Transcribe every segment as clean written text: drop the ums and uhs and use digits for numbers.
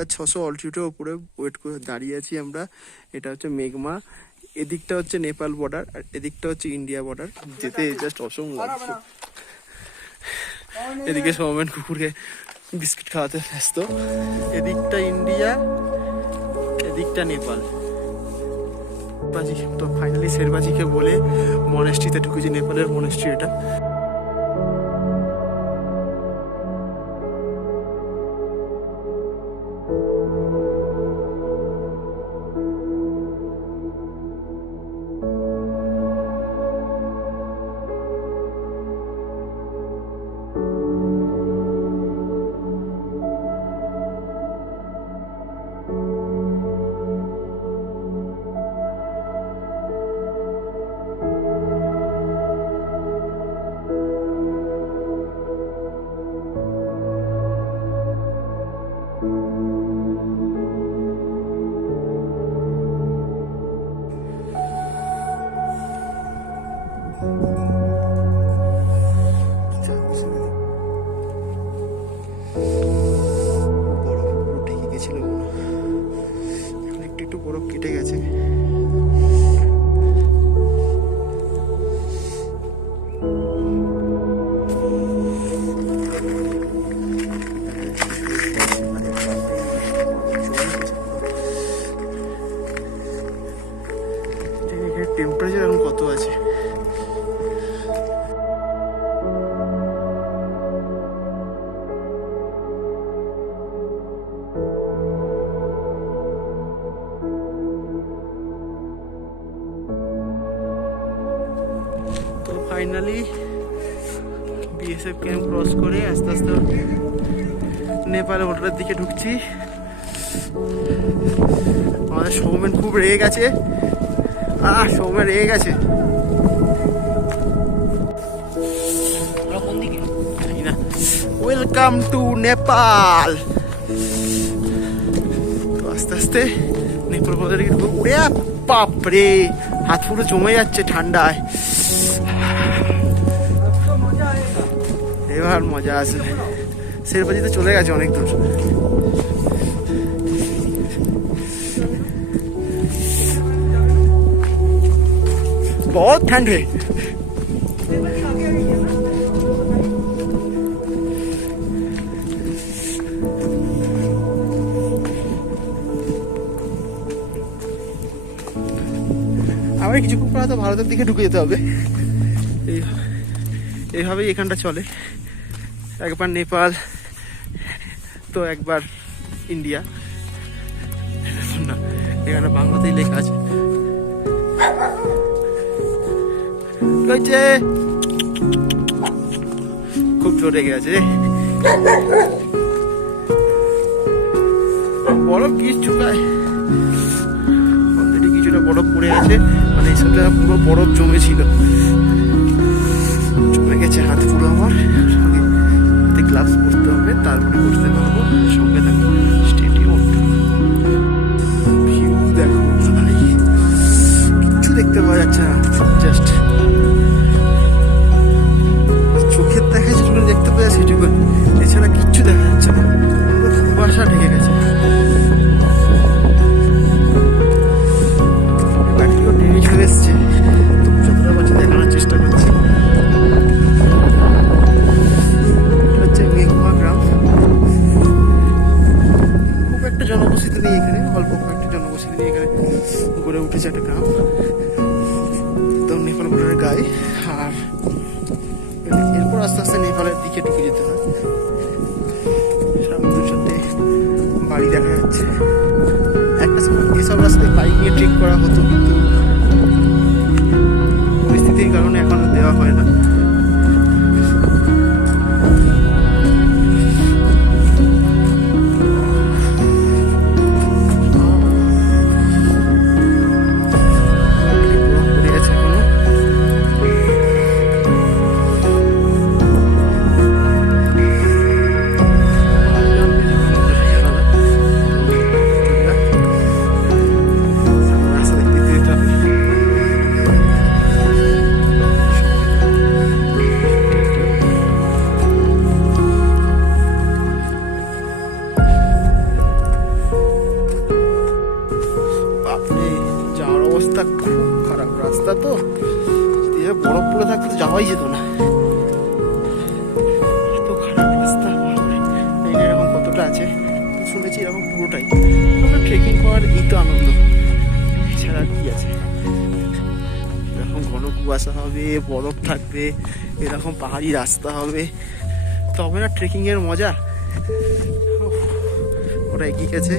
2600 অল্টিটিউডের উপরে ওয়েট করে দাঁড়িয়ে আছি আমরা। এটা হচ্ছে মেঘমা, এদিকটা হচ্ছে নেপাল বর্ডার আর এদিকটা হচ্ছে ইন্ডিয়া বর্ডার। যেতে জাস্ট অসম লাগছে। এদিকে সৌমেন কুকুরকে বিস্কিট খাওয়াতে ব্যস্ত। এদিকটা ইন্ডিয়া, এদিকটা নেপাল। তো ফাইনালি শেরবাজিকে বলে মনেস্ট্রিতে ঢুকেছি, নেপালের মনেস্ট্রি এটা। বরফ কেটে গেছে। টেম্পারেচার এখন কত আছে? ফাইনালি বিএসএফ ক্যাম্প ক্রস করে আস্তে আস্তে নেপাল বর্ডারের দিকে ঢুকছি। আমাদের সৌমেন খুব রেগে গেছে। সৌমেন রেগে গেছে। Welcome to Nepal. তো আস্তে আস্তে নেপাল বর্ডারের দিকে ঢুকবো। উড়ে বাপরে, হাত পুরো জমে যাচ্ছে ঠান্ডায়। এবার মজা আসবে। শেরবাজিতে চলে গেছে অনেক দূর। बहुत ठंड है। আমার কিছুক্ষণ পর তো ভারতের দিকে ঢুকে যেতে হবে। এইভাবেই এখানটা চলে, একবার নেপাল তো একবার ইন্ডিয়া। না, এখানে বাংলাতেই লেখা আছে। খুব জোরে লেগে আছে। বরফ কি চুকায়, অলরেডি কিছুটা বরফ পড়ে আছে। মানে এই সবটা পুরো বরফ জমেছিল, জমে গেছে হাত পুরো। আমার হাতে গ্লাভস পরতে হবে, তারপরে করতে পারবো। সঙ্গে থাকবো, স্টেডিয়াম ভিউ দেখো ভাই, কিচ্ছু দেখতে পাওয়া যাচ্ছে না। জাস্ট চোখের দেখা যেটুকু দেখতে পাওয়া যাচ্ছে সেটুকু, এছাড়া কিচ্ছু দেখা যাচ্ছে না। কুয়াশা ঢেকে গেছে। গাড়িও টেনে চলে এসছে, তো যতটা পারছি দেখানোর চেষ্টা করছি। হচ্ছে মেঘমা গ্রাম। খুব একটা জনবসতি নেই এখানে, অল্প কয়েকটা জনবসতি নিয়ে এখানে গড়ে উঠেছে একটা গ্রাম। তো নেপাল বর্ডারের গায়ে। আর এরপর আস্তে আস্তে নেপালের দিকে ঢুকে যেতে হয়। সামনের সাথে বাড়ি দেখা যাচ্ছে। একটা সময় এসব রাস্তায় বাইক নিয়ে ট্রেক করা হতো, কিন্তু পরিস্থিতির কারণে এখন দেওয়া হয় না। যাওয়াই যেত না, এত খারাপ রাস্তা। এরকম কতটা আছে শুনেছি, এরকম পুরোটাই আমরা ট্রেকিং করার এই তো আনন্দ, এছাড়া কি আছে। এরকম ঘন কুয়াশা হবে, বরফ থাকবে, এরকম পাহাড়ি রাস্তা হবে, তবে না ট্রেকিং এর মজা। ওরা এগিয়ে গেছে।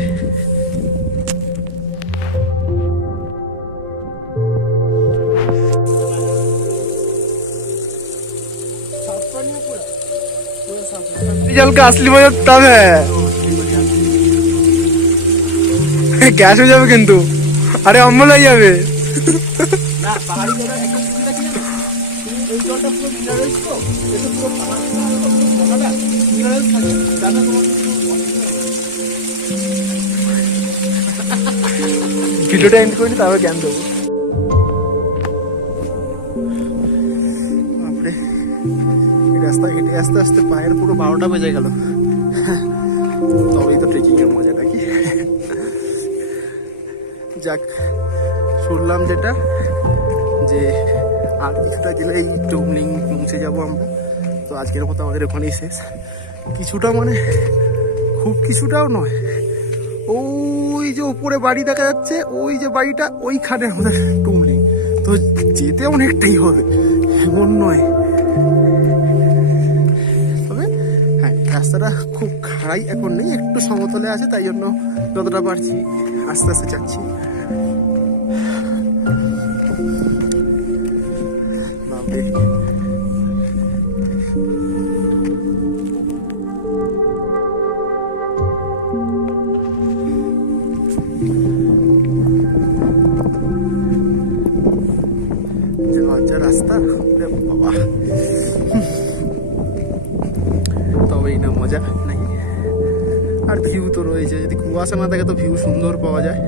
जल का असली मजा तब है, গ্যাস হয়ে যাবে কিন্তু, আরে অম্বল হয়ে যাবে। না পাহাড়ি জায়গা একটা সুবিধা কি জানো, তুমি এই জলটা পুরো মিনারেলস, তো এটা পুরো পাহাড়ি মিনারেলস থাকে, জানো তোমার ভিডিওটা এন্ড করি তারপর জ্ঞান দেবো। বাপরে, এই রাস্তা হেঁটে আস্তে আস্তে পায়ের পুরো 12টা বেজে গেল। তবেই তো ট্রেকিং এর মজাটা কি। যাক, শুনলাম যেটা যে আর কিছুটা গেলেই টুমলিং পৌঁছে যাবো আমরা। তো আজকের মতো আমাদের ওখানেই শেষ। কিছুটা মানে খুব কিছুটাও নয়, ওই যে উপরে বাড়ি দেখা যাচ্ছে, ওই যে বাড়িটা, ওইখানে আমাদের টুমলিং। তো যেতে অনেকটাই হবে, এমন নয়। তবে হ্যাঁ, রাস্তাটা খুব খাড়াই এখন নেই, একটু সমতলে আছে, তাই জন্য যতটা পারছি আস্তে আস্তে যাচ্ছি। বাপরে, লজ্জা রাস্তা বাবা, তবেই না মজা নাকি। আর ভিউ তো রয়েছে, যদি কুয়াশা না থাকে তো ভিউ সুন্দর পাওয়া যায়।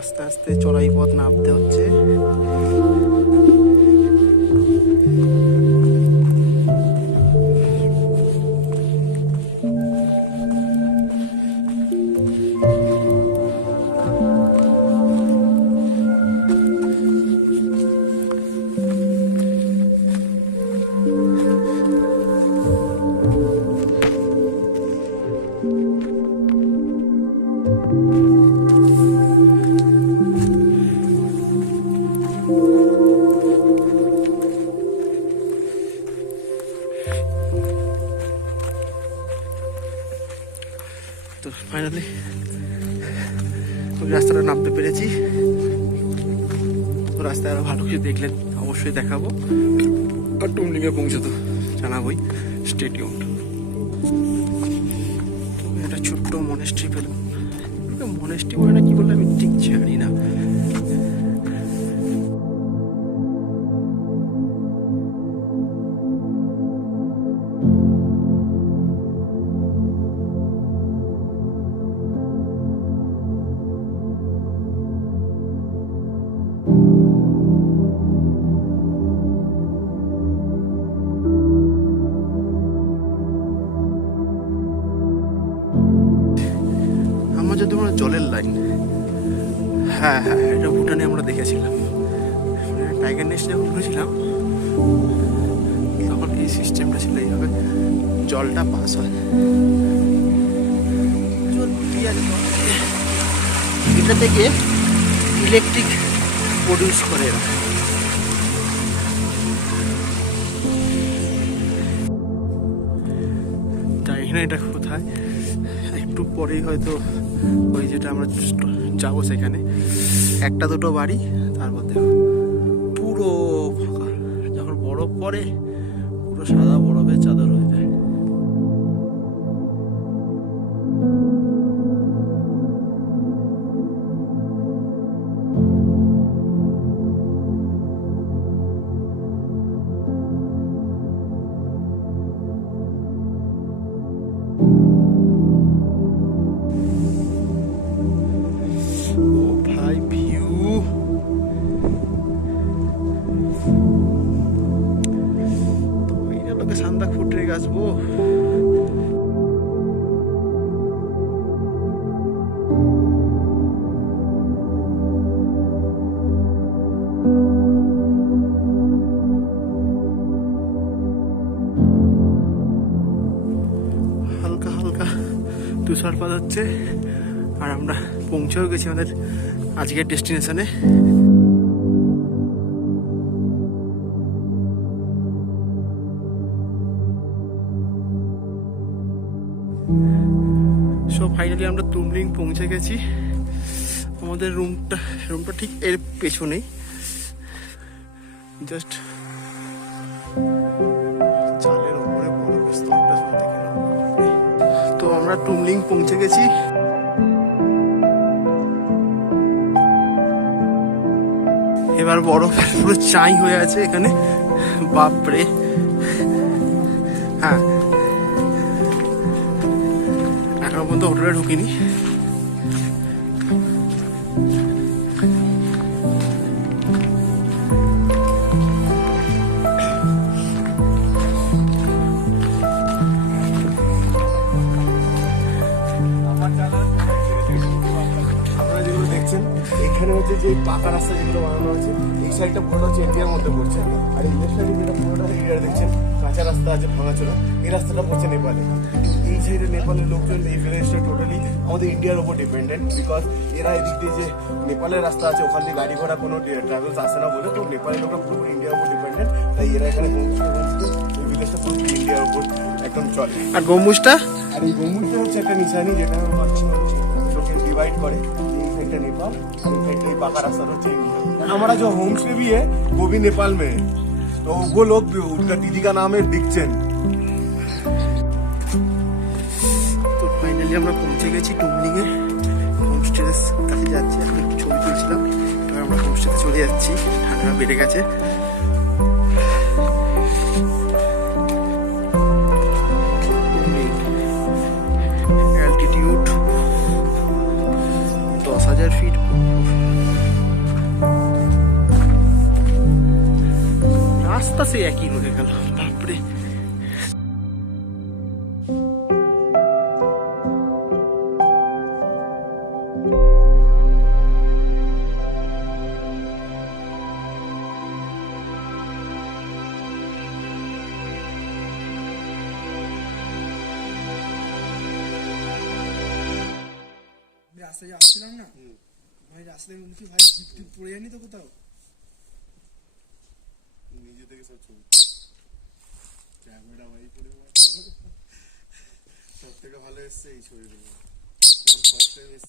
আস্তে আস্তে চড়াই পথ নামতে হচ্ছে। তো ফাইনালি ওই রাস্তাটা নামতে পেরেছি। তো রাস্তায় আরো ভালো কিছু দেখলেন অবশ্যই দেখাবো, আর টুমলিংয়ে পৌঁছতো জানাবোই। Stay tuned. একটা ছোট্ট মনেস্ট্রি পেলাম। মনেস্ট্রি মানে কি বললে আমি ঠিক জানি না। যদি আমরা জলের লাইন, হ্যাঁ হ্যাঁ, এটা ভুটানে আমরা দেখেছিলাম। টাইগার নেস্ট যখন ঘুরেছিলাম তখন এই সিস্টেমটা ছিল, এইভাবে জলটা পাস হয়। এটা থেকে ইলেকট্রিক প্রডিউস করে এরা। জানি না এটা কোথায়, একটু পরেই হয়তো ওই যেটা আমরা যাবো সেখানে একটা দুটো বাড়ি, তারপর দেখো পুরো ফাঁকা। যখন বরফ পড়ে পুরো সাদা বরফের চাদর হয়ে যায়। তুষারপাত হচ্ছে আর আমরা পৌঁছেও গেছি আমাদের আজকের ডেস্টিনেশনে। সো ফাইনালি আমরা তুমলিং পৌঁছে গেছি। আমাদের রুমটা ঠিক এর পেছনেই, জাস্ট চালের ওপরে বরফের স্তরটা শুধু দেখে নাও। তো আমরা তুমলিং পৌঁছে গেছি। এবার বরফ পুরো চাই হয়ে আছে এখানে, বাপরে। হ্যাঁ, এখনো পর্যন্ত হোটেলে ঢুকিনি। আপনারা যেগুলো দেখছেন এখানে হচ্ছে যে পাকা রাস্তা যেগুলো বানানো আছে, এই সাইডটা পুরোটা হচ্ছে ইন্ডিয়ার মধ্যে পড়ছে, আর এই সাইডে যেটা পুরোটা ইন্ডিয়ার দেখছেন কাঁচা রাস্তা আছে ভাঙাচোরা, এই রাস্তাটা পড়ছে নেপালে। এই সাইডে নেপালের লোকজন, এই ভিলেজটা টোটালি আমাদের ইন্ডিয়ার ওপর ডিপেন্ডেন্ট, বিকজ এরা এদিক দিয়ে যে নেপালের রাস্তা আছে ওখান দিয়ে গাড়ি ঘোড়া কোনো ট্রাভেলস আসে না বলে, তো নেপালের লোকরা পুরো ইন্ডিয়ার উপর ডিপেন্ডেন্ট, তাই এরা এখানে এই ভিলেজটা পুরো ইন্ডিয়ার উপর একদম চলে। আর গম্বুজটা, আর এই গম্বুজটা হচ্ছে একটা নিশানি যেটা डिवाइड करे, एक साइड नेपाल और एक साइड ये पाका रास्ता होता है इंडिया। हमारा जो होम स्टे भी है वो भी नेपाल में है, तो वो लोग भी, उनका दीदी का नाम है डिक्चन। তো ফাইনালি আমরা পৌঁছে গেছি টুমলিংয়ে। হোমস্টের কাছে যাচ্ছি, আমি একটু ছবি তুলছিলাম, এবার আমরা হোমস্টেতে চলে যাচ্ছি। ঠান্ডা বেড়ে গেছে। Altitude 10,000 feet. রাস্তা সে একই রয়ে গেল, বাপরে। রাস্তায় আসছিলাম না ভাই, রাস্তায় মুখে ভাই জিপ টিপ পড়ে যায়নি তো কোথাও? নিজে থেকে সব ছবি ক্যামেরা ভাই পড়ে সব থেকে ভালো এসছে এই ছবিগুলো।